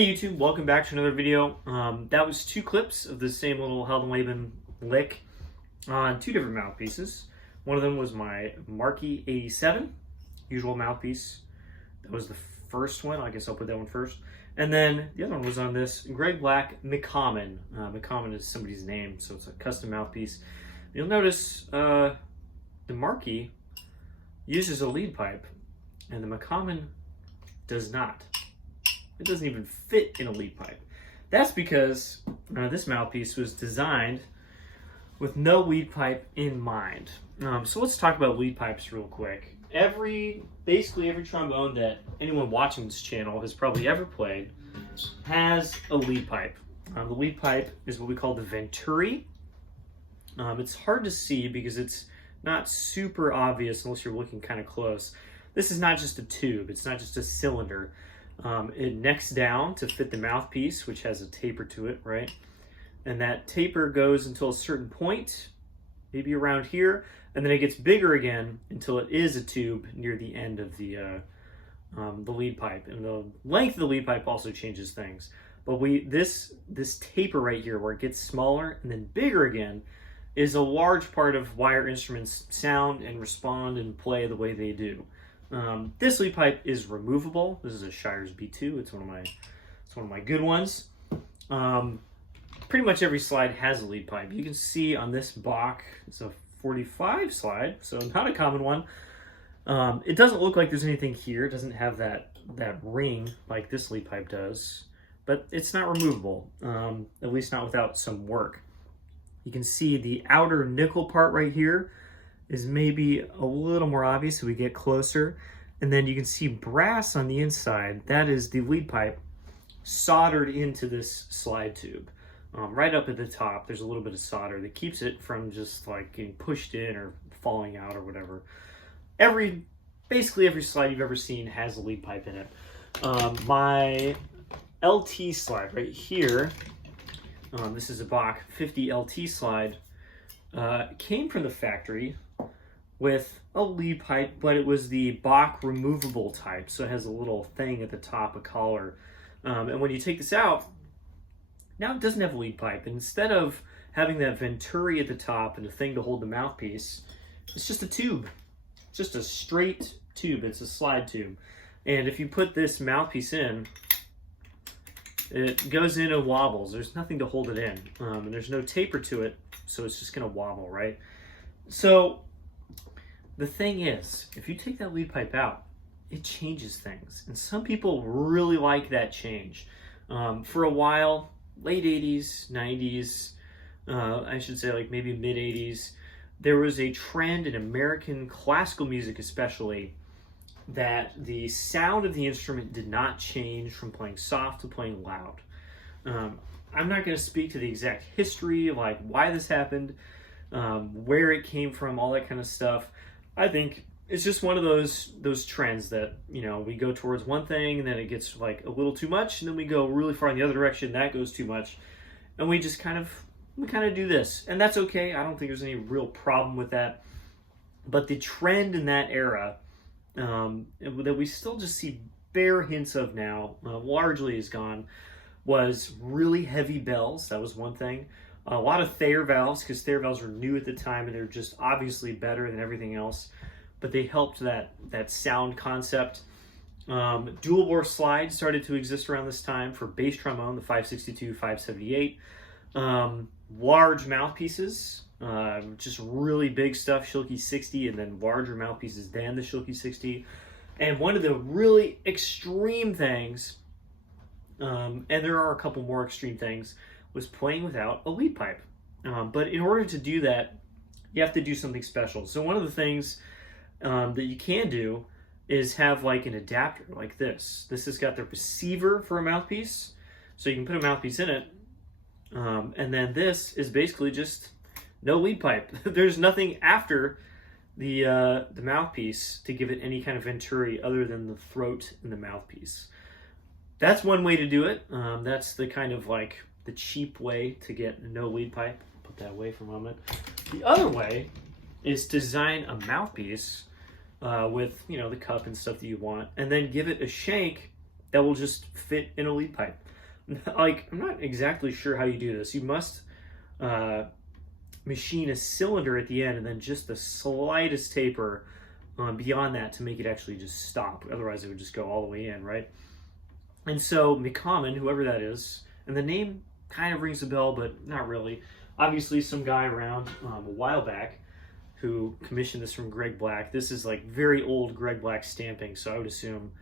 Hey YouTube, welcome back to another video. That was two clips of the same little Heldenleben lick on two different mouthpieces. One of them was my Markey 87, usual mouthpiece. That was the first one. I guess I'll put that one first. And then the other one was on this Greg Black McCommon. McCommon is somebody's name, so it's a custom mouthpiece. You'll notice the Markey uses a lead pipe, and the McCommon does not. It doesn't even fit in a lead pipe. That's because this mouthpiece was designed with no lead pipe in mind. So let's talk about lead pipes real quick. Basically every trombone that anyone watching this channel has probably ever played has a lead pipe. The lead pipe is what we call the venturi. It's hard to see because it's not super obvious unless you're looking kind of close. This is not just a tube. It's not just a cylinder. It necks down to fit the mouthpiece, which has a taper to it, right? And that taper goes until a certain point, maybe around here, and then it gets bigger again until it is a tube near the end of the lead pipe. And the length of the lead pipe also changes things. But this taper right here, where it gets smaller and then bigger again, is a large part of why our instruments sound and respond and play the way they do. This lead pipe is removable. This is a Shire's B2. It's one of my good ones. Pretty much every slide has a lead pipe. You can see on this Bach, it's a 45 slide, so not a common one. It doesn't look like there's anything here. It doesn't have that ring like this lead pipe does, but it's not removable, at least not without some work. You can see the outer nickel part right here is maybe a little more obvious if we get closer. And then you can see brass on the inside. That is the lead pipe soldered into this slide tube. Right up at the top, there's a little bit of solder that keeps it from just like getting pushed in or falling out or whatever. Basically every slide you've ever seen has a lead pipe in it. My LT slide right here, this is a Bach 50 LT slide, came from the factory with a lead pipe, but it was the Bach removable type, so it has a little thing at the top, a collar. And when you take this out, now it doesn't have a lead pipe. And instead of having that venturi at the top and a thing to hold the mouthpiece, it's just a tube. It's just a straight tube. It's a slide tube. And if you put this mouthpiece in, it goes in and wobbles. There's nothing to hold it in. And there's no taper to it, so it's just gonna wobble, right? So the thing is, if you take that lead pipe out, it changes things. And some people really like that change. For a while, late 80s, 90s, I should say like maybe mid 80s, there was a trend in American classical music especially that the sound of the instrument did not change from playing soft to playing loud. I'm not going to speak to the exact history, like why this happened, where it came from, all that kind of stuff. I think it's just one of those trends that, you know, we go towards one thing and then it gets like a little too much, and then we go really far in the other direction, that goes too much, and we just kind of do this, and that's okay. I don't think there's any real problem with that. But the trend in that era that we still just see bare hints of now, largely is gone, was really heavy bells. That was one thing. A lot of Thayer valves, because Thayer valves were new at the time and they're just obviously better than everything else, but they helped that sound concept. Dual bore slides started to exist around this time for bass trombone, the 562, 578. Large mouthpieces, just really big stuff, Schilke 60, and then larger mouthpieces than the Schilke 60. And one of the really extreme things, and there are a couple more extreme things, was playing without a lead pipe. But in order to do that, you have to do something special. So one of the things that you can do is have like an adapter like this. This has got the receiver for a mouthpiece, so you can put a mouthpiece in it. And then this is basically just no lead pipe. There's nothing after the mouthpiece to give it any kind of venturi other than the throat and the mouthpiece. That's one way to do it. That's the kind of like the cheap way to get no lead pipe. Put that away for a moment. The other way is to design a mouthpiece with, you know, the cup and stuff that you want, and then give it a shank that will just fit in a lead pipe. Like, I'm not exactly sure how you do this. You must machine a cylinder at the end and then just the slightest taper beyond that to make it actually just stop. Otherwise, it would just go all the way in, right? And so McCommon, whoever that is, and the name kind of rings a bell, but not really. Obviously, some guy around a while back who commissioned this from Greg Black. This is like very old Greg Black stamping, so I would assume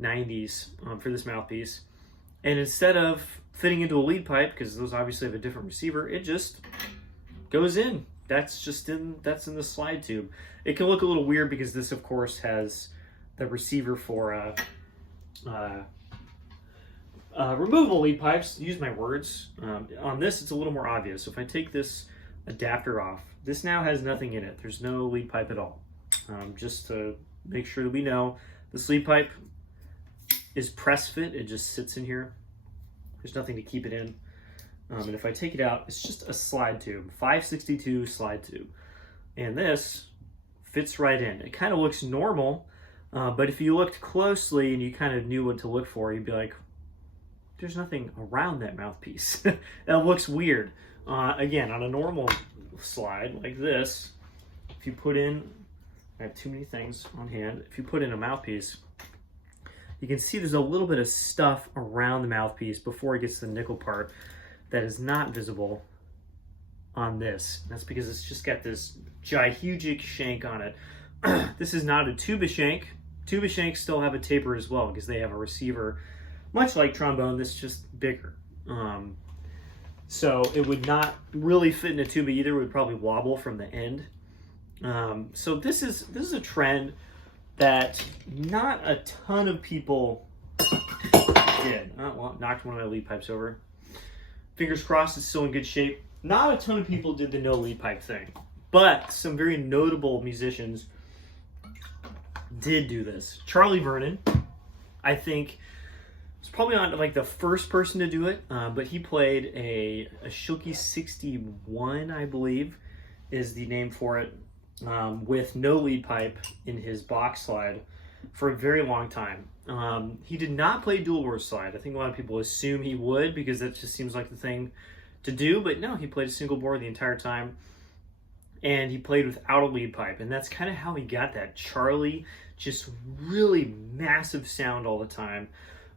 90s for this mouthpiece. And instead of fitting into a lead pipe, because those obviously have a different receiver, it just goes in. That's in the slide tube. It can look a little weird because this, of course, has the receiver for removable lead pipes. Use my words. On this, it's a little more obvious. So if I take this adapter off, this now has nothing in it. There's no lead pipe at all. Just to make sure that we know, this lead pipe is press fit. It just sits in here. There's nothing to keep it in. And if I take it out, it's just a slide tube, 562 slide tube. And this fits right in. It kind of looks normal, but if you looked closely and you kind of knew what to look for, you'd be like, there's nothing around that mouthpiece. That looks weird. Again, on a normal slide like this, if you put in, I have too many things on hand, if you put in a mouthpiece, you can see there's a little bit of stuff around the mouthpiece before it gets to the nickel part that is not visible on this. That's because it's just got this gigantic shank on it. This is not a tuba shank. Tuba shanks still have a taper as well because they have a receiver, much like trombone, that's just bigger. So it would not really fit in a tuba either. It would probably wobble from the end. So this is a trend that not a ton of people did. Well, knocked one of my lead pipes over. Fingers crossed it's still in good shape. Not a ton of people did the no lead pipe thing, but some very notable musicians did do this. Charlie Vernon, I think, was probably not like the first person to do it, but he played a Schilke 61, I believe, is the name for it, with no lead pipe in his box slide for a very long time. He did not play dual bore slide. I think a lot of people assume he would because that just seems like the thing to do, but no, he played a single bore the entire time, and he played without a lead pipe, and that's kind of how he got that Charlie, just really massive sound all the time.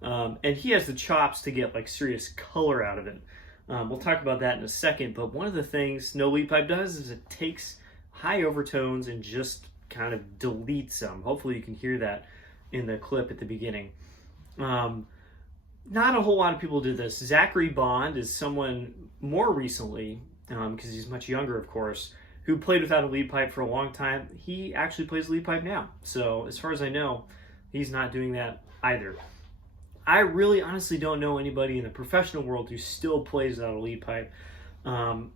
And he has the chops to get like serious color out of it. We'll talk about that in a second, but one of the things no lead pipe does is it takes high overtones and just kind of deletes them. Hopefully you can hear that in the clip at the beginning. Not a whole lot of people did this. Zachary Bond is someone more recently, because he's much younger, of course, who played without a lead pipe for a long time. He actually plays lead pipe now. So as far as I know, he's not doing that either. I really honestly don't know anybody in the professional world who still plays without a lead pipe,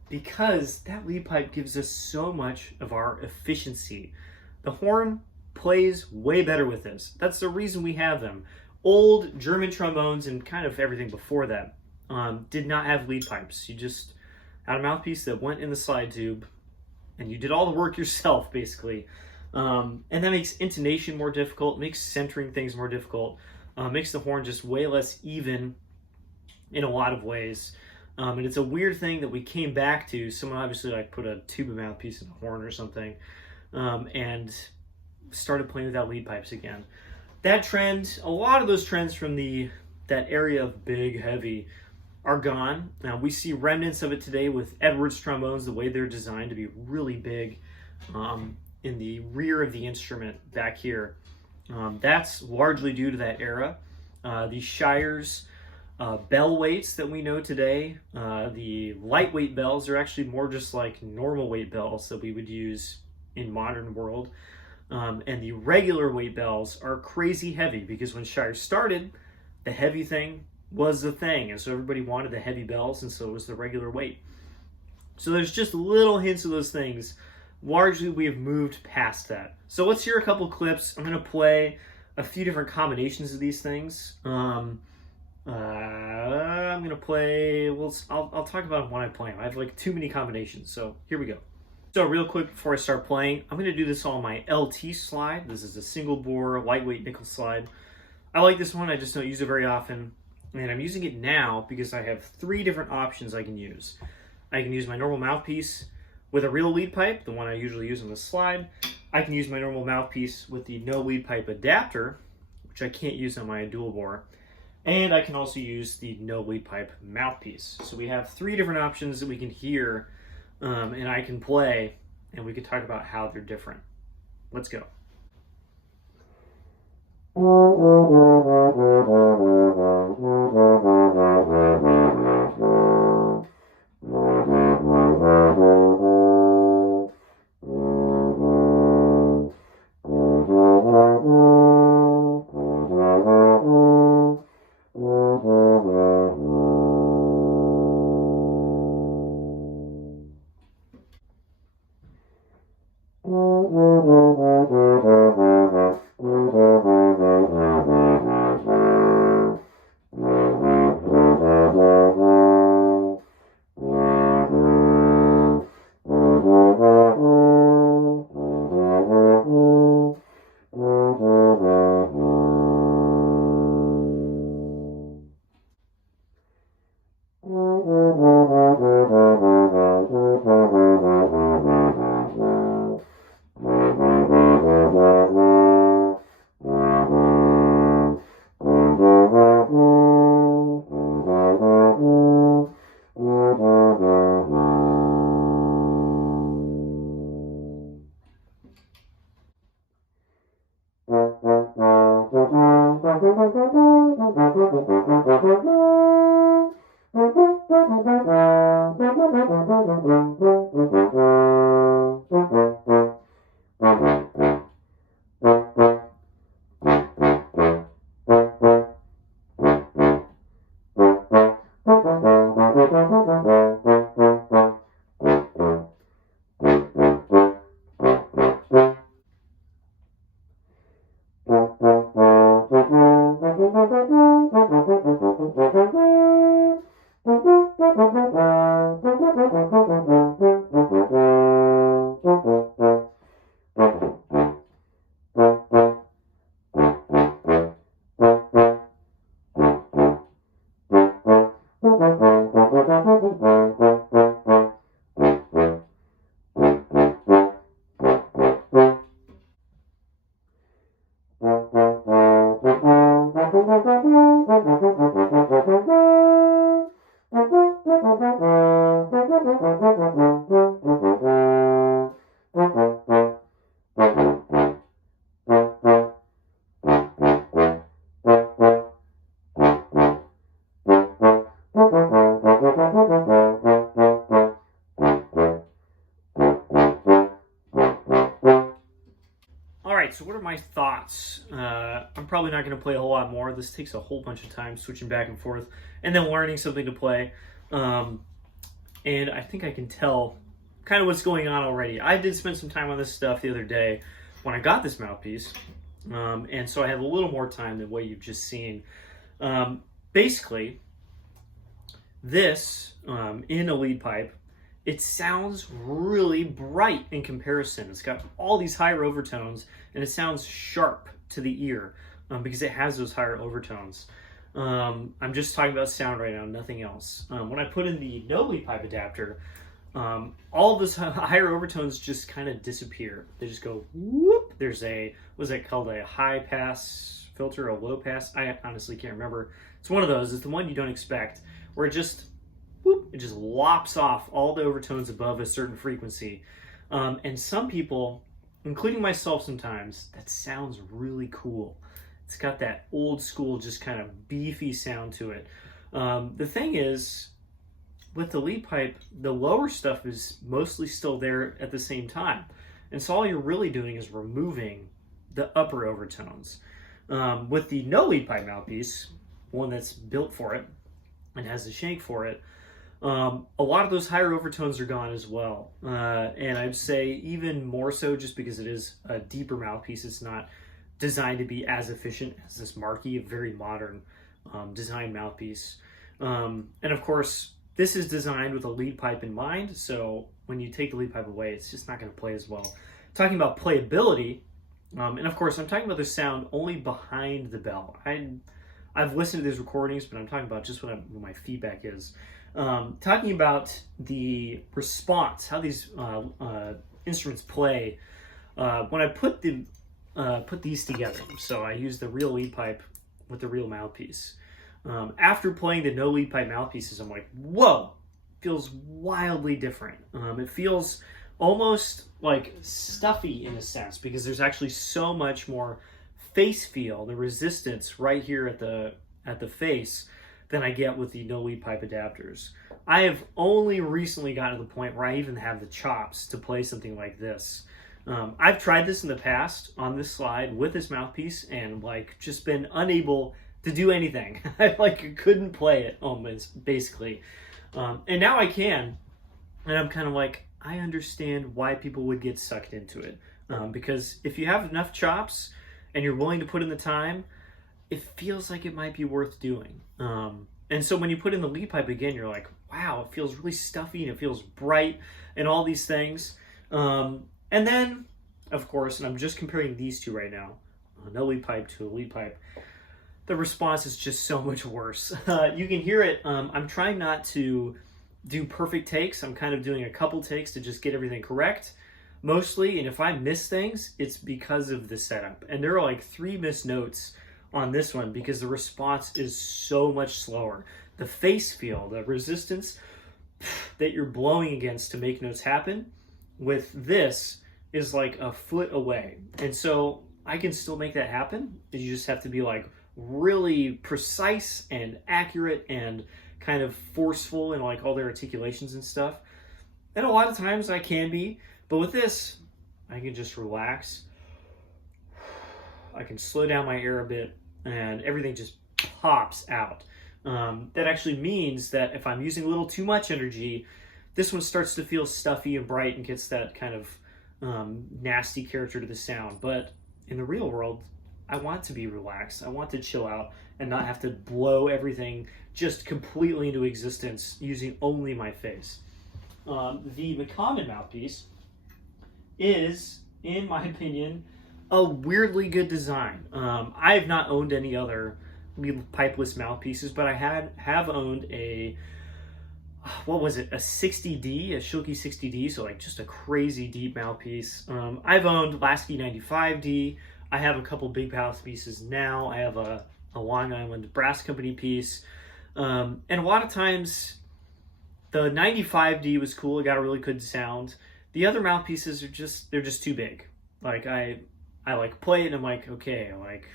because that lead pipe gives us so much of our efficiency. The horn plays way better with this. That's the reason we have them. Old German trombones and kind of everything before that did not have lead pipes. You just had a mouthpiece that went in the slide tube and you did all the work yourself, basically. And that makes intonation more difficult, makes centering things more difficult, makes the horn just way less even in a lot of ways. And it's a weird thing that we came back to. Someone obviously like put a tuba mouthpiece in the horn or something, and started playing without lead pipes again. That trend, a lot of those trends from that area of big, heavy are gone. Now we see remnants of it today with Edwards trombones, the way they're designed to be really big in the rear of the instrument back here. That's largely due to that era. The Shire's bell weights that we know today, the lightweight bells are actually more just like normal weight bells that we would use in modern world. And the regular weight bells are crazy heavy because when Shire started, the heavy thing was the thing. And so everybody wanted the heavy bells, and so it was the regular weight. So there's just little hints of those things. Largely, we have moved past that. So let's hear a couple clips. I'm going to play a few different combinations of these things. I'm going to play, I'll talk about them when I play them. I have like too many combinations, so here we go. So real quick before I start playing, I'm going to do this on my LT slide. This is a single bore lightweight nickel slide. I like this one, I just don't use it very often. And I'm using it now because I have 3 different options I can use. I can use my normal mouthpiece with a real lead pipe, the one I usually use on the slide. I can use my normal mouthpiece with the no lead pipe adapter, which I can't use on my dual bore. And I can also use the no lead pipe mouthpiece. So we have 3 different options that we can hear, and I can play, and we can talk about how they're different. Let's go. Alright, so what are my thoughts? I'm probably not going to play a whole lot more. This takes a whole bunch of time switching back and forth and then learning something to play. And I think I can tell kind of what's going on already. I did spend some time on this stuff the other day when I got this mouthpiece. And so I have a little more time than what you've just seen. Basically, this in a lead pipe, it sounds really bright in comparison. It's got all these higher overtones, and it sounds sharp to the ear because it has those higher overtones. I'm just talking about sound right now, nothing else. When I put in the no lead pipe adapter, all of those higher overtones just kind of disappear. They just go whoop. There's a, what's that called, a high pass filter, a low pass? I honestly can't remember. It's one of those. It's the one you don't expect, where it just whoop, it just lops off all the overtones above a certain frequency. And some people, including myself sometimes, that sounds really cool. It's got that old school, just kind of beefy sound to it. The thing is, with the lead pipe, the lower stuff is mostly still there at the same time. And so all you're really doing is removing the upper overtones. With the no lead pipe mouthpiece, one that's built for it and has the shank for it, a lot of those higher overtones are gone as well. And I'd say even more so just because it is a deeper mouthpiece. It's not designed to be as efficient as this Marquee, a very modern design mouthpiece. And of course, this is designed with a lead pipe in mind, so when you take the lead pipe away, it's just not going to play as well. Talking about playability, And of course, I'm talking about the sound only behind the bell. I've listened to these recordings, but I'm talking about just what my feedback is. Talking about the response, how these instruments play when I put these together. So I use the real lead pipe with the real mouthpiece. After playing the no lead pipe mouthpieces, I'm like, whoa, feels wildly different. It feels almost like stuffy in a sense because there's actually so much more face feel, the resistance right here at the face than I get with the no lead pipe adapters. I have only recently gotten to the point where I even have the chops to play something like this. I've tried this in the past on this slide with this mouthpiece and like just been unable to do anything. I like couldn't play it almost basically. And now I can, and I'm kind of like, I understand why people would get sucked into it. Because if you have enough chops and you're willing to put in the time, it feels like it might be worth doing. And so when you put in the lead pipe again, you're like, wow, it feels really stuffy and it feels bright and all these things. And then, of course, and I'm just comparing these two right now, no lead pipe to a lead pipe, the response is just so much worse. You can hear it. I'm trying not to do perfect takes. I'm kind of doing a couple takes to just get everything correct, mostly. And if I miss things, it's because of the setup. And there are like 3 missed notes on this one because the response is so much slower. The face feel, the resistance that you're blowing against to make notes happen with this is like a foot away. And so I can still make that happen. You just have to be like really precise and accurate and kind of forceful in like all their articulations and stuff. And a lot of times I can be, but with this, I can just relax. I can slow down my air a bit and everything just pops out. That actually means that if I'm using a little too much energy, this one starts to feel stuffy and bright and gets that kind of nasty character to the sound. But in the real world, I want to be relaxed. I want to chill out and not have to blow everything just completely into existence using only my face. The McCommon mouthpiece is, in my opinion, a weirdly good design. I have not owned any other pipeless mouthpieces, but I have owned a, what was it, a 60D, a Schilke 60D, so like just a crazy deep mouthpiece. I've owned Lasky 95D. I have a couple big mouthpieces now. I have a Long Island Brass Company piece. And a lot of times, the 95D was cool. It got a really good sound. The other mouthpieces are they're just too big. Like I like play it and I'm like, okay, like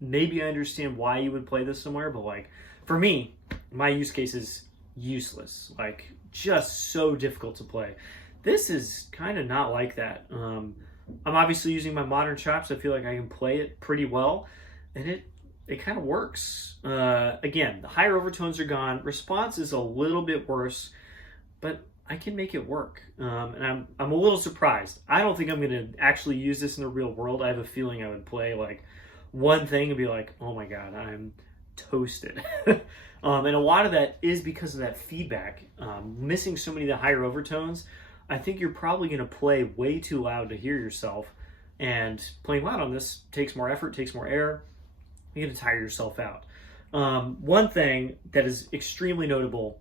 maybe I understand why you would play this somewhere, but like for me, my use case is useless. Like just so difficult to play. This is kind of not like that. I'm obviously using my modern chops. I feel like I can play it pretty well, and it kind of works. Again, the higher overtones are gone. Response is a little bit worse, but I can make it work. And I'm a little surprised. I don't think I'm going to actually use this in the real world. I have a feeling I would play like one thing and be like, oh my God, I'm toasted. And a lot of that is because of that feedback. Missing so many of the higher overtones, I think you're probably going to play way too loud to hear yourself. And playing loud on this takes more effort, takes more air. You're going to tire yourself out. One thing that is extremely notable,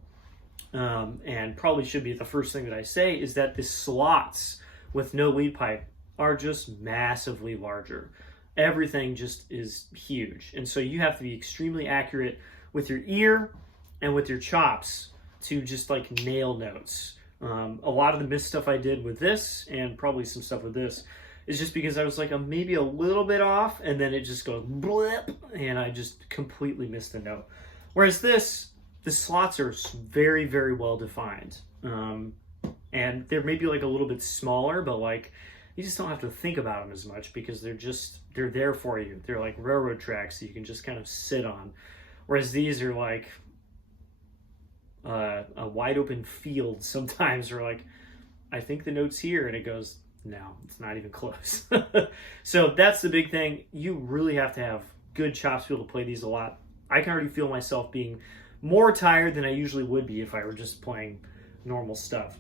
and probably should be the first thing that I say, is that the slots with no lead pipe are just massively larger. Everything just is huge. And so you have to be extremely accurate with your ear and with your chops to just like nail notes. A lot of the missed stuff I did with this, and probably some stuff with this, is just because I was like maybe a little bit off, and then it just goes blip, and I just completely missed the note. Whereas this, the slots are very, very well defined. And they're maybe like a little bit smaller, but like you just don't have to think about them as much because they're there for you. They're like railroad tracks that you can just kind of sit on. Whereas these are like a wide open field sometimes, or like, I think the note's here, and it goes, no, it's not even close. So that's the big thing. You really have to have good chops to be able to play these a lot. I can already feel myself being more tired than I usually would be if I were just playing normal stuff.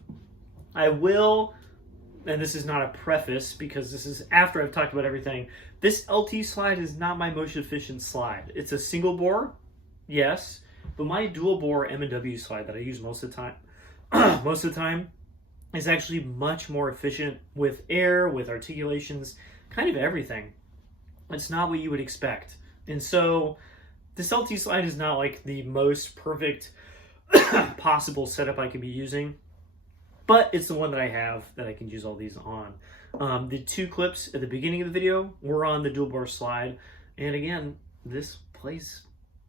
I will and this is not a preface because this is after I've talked about everything, this LT slide is not my most efficient slide. It's a single bore, yes, but my dual bore M&W slide that I use most of the time, is actually much more efficient with air, with articulations, kind of everything. It's not what you would expect. And so this LT slide is not like the most perfect possible setup I could be using, but it's the one that I have that I can use all these on. The two clips at the beginning of the video were on the dual bore slide, and again, this plays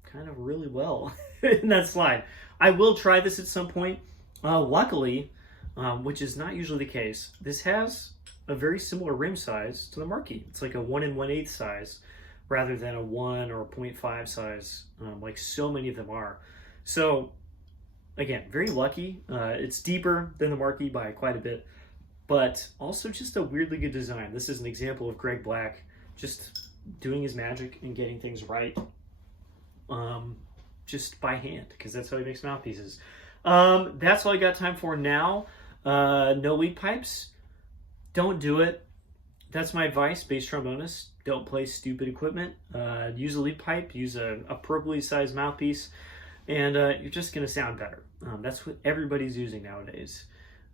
kind of really well in that slide. I will try this at some point. Luckily, which is not usually the case, this has a very similar rim size to the Marquee. It's like a 1 1/8 size rather than a 1 or a 0.5 size, like so many of them are. So again, very lucky. It's deeper than the Marquee by quite a bit, but also just a weirdly good design. This is an example of Greg Black just doing his magic and getting things right, just by hand, because that's how he makes mouthpieces. That's all I got time for now. No lead pipes. Don't do it. That's my advice, bass trombonists. Don't play stupid equipment. Use a lead pipe, use an appropriately sized mouthpiece, and you're just going to sound better. That's what everybody's using nowadays.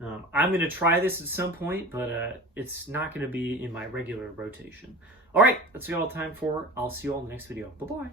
I'm going to try this at some point, but it's not going to be in my regular rotation. All right, that's all I have time for. I'll see you all in the next video. Bye-bye.